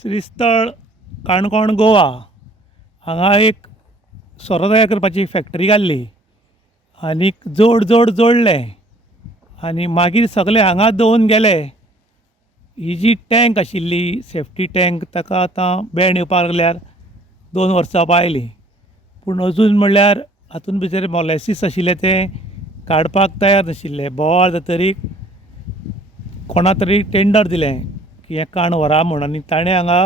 श्रीस्थळ काणकोण गोवा हांगा एक सोरो तयार करपाची फॅक्टरी घाल्ली आनीक जोडले आनी मागीर सगळे हांगा दवरून गेले. ही जी टँक आशिल्ली सेफ्टी टँक ताका आतां बॅन येवपाक लागल्यार 2 वर्सां आयलीं, पूण अजून म्हणल्यार हातूंत भितर मोलॅसीस आशिल्लें तें काडपाक तयार नाशिल्ले. बोवाळ जातरी कोणा तरी टेंडर दिलें की हें काण व्हरा म्हूण, आनी ताणें हांगा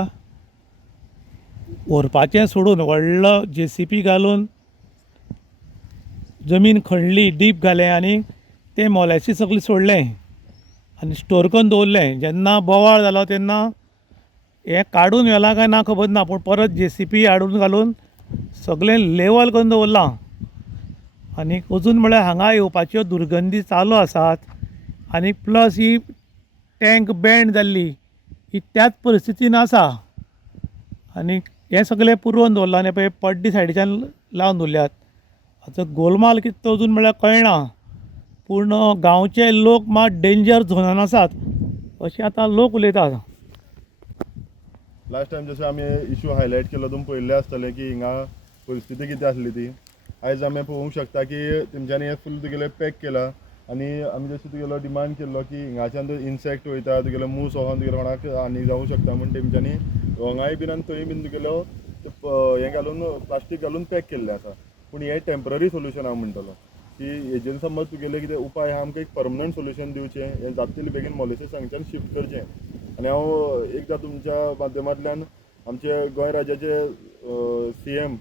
व्हरपाचें सोडून व्हडलो JCB घालून जमीन खणली, डीप घालें आनी तें मोलॅसीस सगळें सोडलें आनी स्टोर करून दवरलें. जेन्ना बोवाळ जालो तेन्ना हें काडून व्हेलां काय ना खबर ना, पूण परत JCB हाडून घालून सगळें लेवल करून दवरलां. आनी अजून म्हळ्यार हांगा येवपाच्यो दुर्गंधी चालू आसात. आनी प्लस ही टँक बॅन जाल्ली ही त्याच परिस्थितीन आसा. आनी हें सगळें पुरोवन दवरलां आनी पळय पड्डी सायडीच्यान लावन दवरल्यात. आतां गोलमाल कितें तो अजून म्हळ्यार कळना, पूण गांवचे लोक मात डेंजर झोनान आसात अशें आतां लोक उलयतात. लास्ट टायम जसो आमी इशू हायलायट केलो तुमी पळयल्लें आसतलें की हिंगा परिस्थिती कितें आसली ती. आयज आमी पळोवंक शकता की तेंच्यांनी हें फूल तुगेलें पॅक केलां आनी आमी जसो तुगेलो डिमांड केल्लो की हिंगाच्यान इन्सेक्ट वयता, तुगेलो मूस वोसोन तुगेलो कोणाक हानी जावंक शकता म्हणून तेंच्यांनी वोंगाय बीन आनी थंय बीन तुगेलो हें घालून प्लास्टीक घालून पॅक केल्लें आसा. पूण हें टेम्पररी सोल्यूशन हांव म्हणटलो की हेजेर समज तुगेले कितें उपाय आहा आमकां एक परमनंट सोल्यूशन दिवचें, हें जाता तितलें बेगीन मोलेसीस हांगच्यान शिफ्ट करचें. आनी हांव एकदां तुमच्या माध्यमांतल्यान आमचे गोंय राज्याचे CM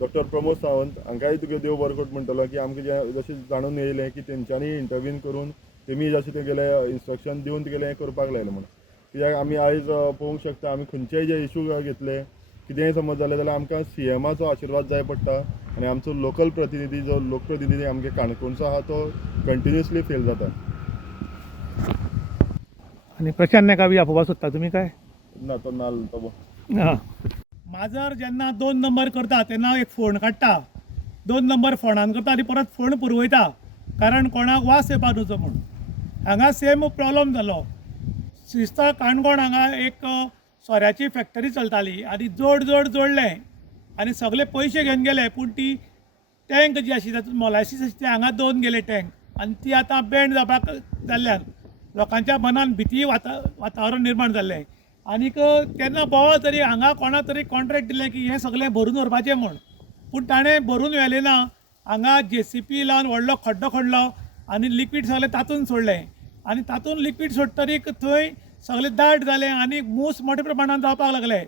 डॉक्टर प्रमोद सावंत हांकांय तुगे देव बरें करूं म्हणटलो की आमकां जें जशें जाणून येयलें की तेंच्यांनी इंटरवीन करून तेमी जशें तेगेलें इन्स्ट्रक्शन दिवन तुगेलें हें करपाक लायलें म्हणून. कित्याक आमी आयज पळोवंक शकता आमी खंयचेय जे इशू घेतले, कितेंय समज जालें जाल्यार आमकां CMाचो आशिर्वाद जाय पडटा आनी आमचो लोकल प्रतिनिधी जो लोकप्रतिनिधी आमगे काणकोणचो आहा तो कंटिन्युअसली फेल जाता. आनी प्रशांत नायका बी आपोवपाक सोदता तुमी काय? ना तो नाल तो हां, माजर जेन्ना 2 नंबर करता तेन्ना एक फोण काडटा, 2 नंबर फोणान करता आनी परत फोण पुरवयता, कारण कोणाक वास येवपा नजो म्हूण. हांगा सेम प्रॉब्लम जालो. श्रीस्थळ काणकोण हांगा एक सोऱ्याची फॅक्टरी चलताली आनी जोडलें आनी सगळे पयशे घेवन गेले, पूण ती टँक जी आशिल्ली तातूंत मोलॅसीस आशिल्ली ती हांगा दवरून गेले टँक, आनी ती आतां बॅन जावपाक जाल्ल्यान लोकांच्या मनान भीती वातावरण निर्माण जाल्लें. आनीक तेन्ना बोवाळ तरी हांगा कोणा तरी कॉन्ट्रॅक्ट दिलें की हें सगळें भरून व्हरपाचें म्हूण, पूण ताणें भरून व्हेलें ना. हांगा JCB लावन व्हडलो खड्डो खणलो आनी लिक्वीड सगळें तातूंत सोडलें आनी तातूंत लिक्वीड सोडटरीक थंय सगळें दाट जालें आनी मूस मोठ्या प्रमाणांत जावपाक लागले.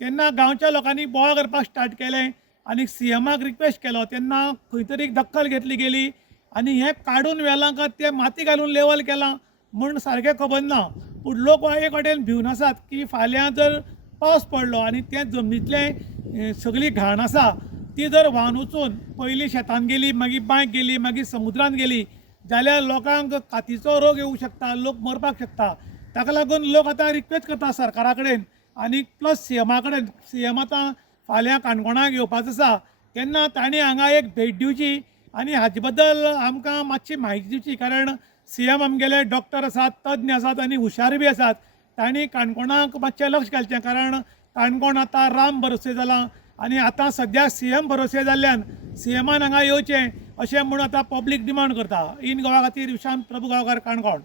तेन्ना गांवच्या लोकांनी बोवाळ करपाक स्टार्ट केलें आनी CMाक रिक्वेस्ट केलो. तेन्ना खंय तरी दखल घेतली गेली आनी हें काडून व्हेलां काय तें माती घालून लेवल केलां म्हूण सारकें खबर ना. पूण लोक एक वाटेन भिवन आसात की फाल्यां जर पावस पडलो आनी तें जमनींतलें सगळी घाण आसा ती जर व्हांवन वचून पयलीं शेतान गेली, मागीर बांयक गेली, मागीर समुद्रांत गेली जाल्यार लोकांक कातीचो रोग येवंक शकता, लोक मरपाक शकता. ताका लागून लोक आतां रिक्वेस्ट करता सरकारा कडेन आनी प्लस CMा कडेन. CM आतां फाल्यां काणकोणाक येवपाचो आसा तेन्ना तांणी हांगा एक भेट दिवची आनी हाचे बद्दल आमकां मातशी म्हायती दिवची, कारण CM आमगेले डॉक्टर आसात, तज्ञ आसात आनी हुशार बी आसात. तांणी काणकोणाक मातशें लक्ष घालचें, कारण काणकोण आतां राम भरोसे जालां आनी आतां सद्या CM भरोसे जाल्ल्यान CMान हांगा येवचें अशें म्हूण आतां पब्लीक डिमांड करता. इन गोवा खातीर विशांत प्रभू गांवकार, काणकोण.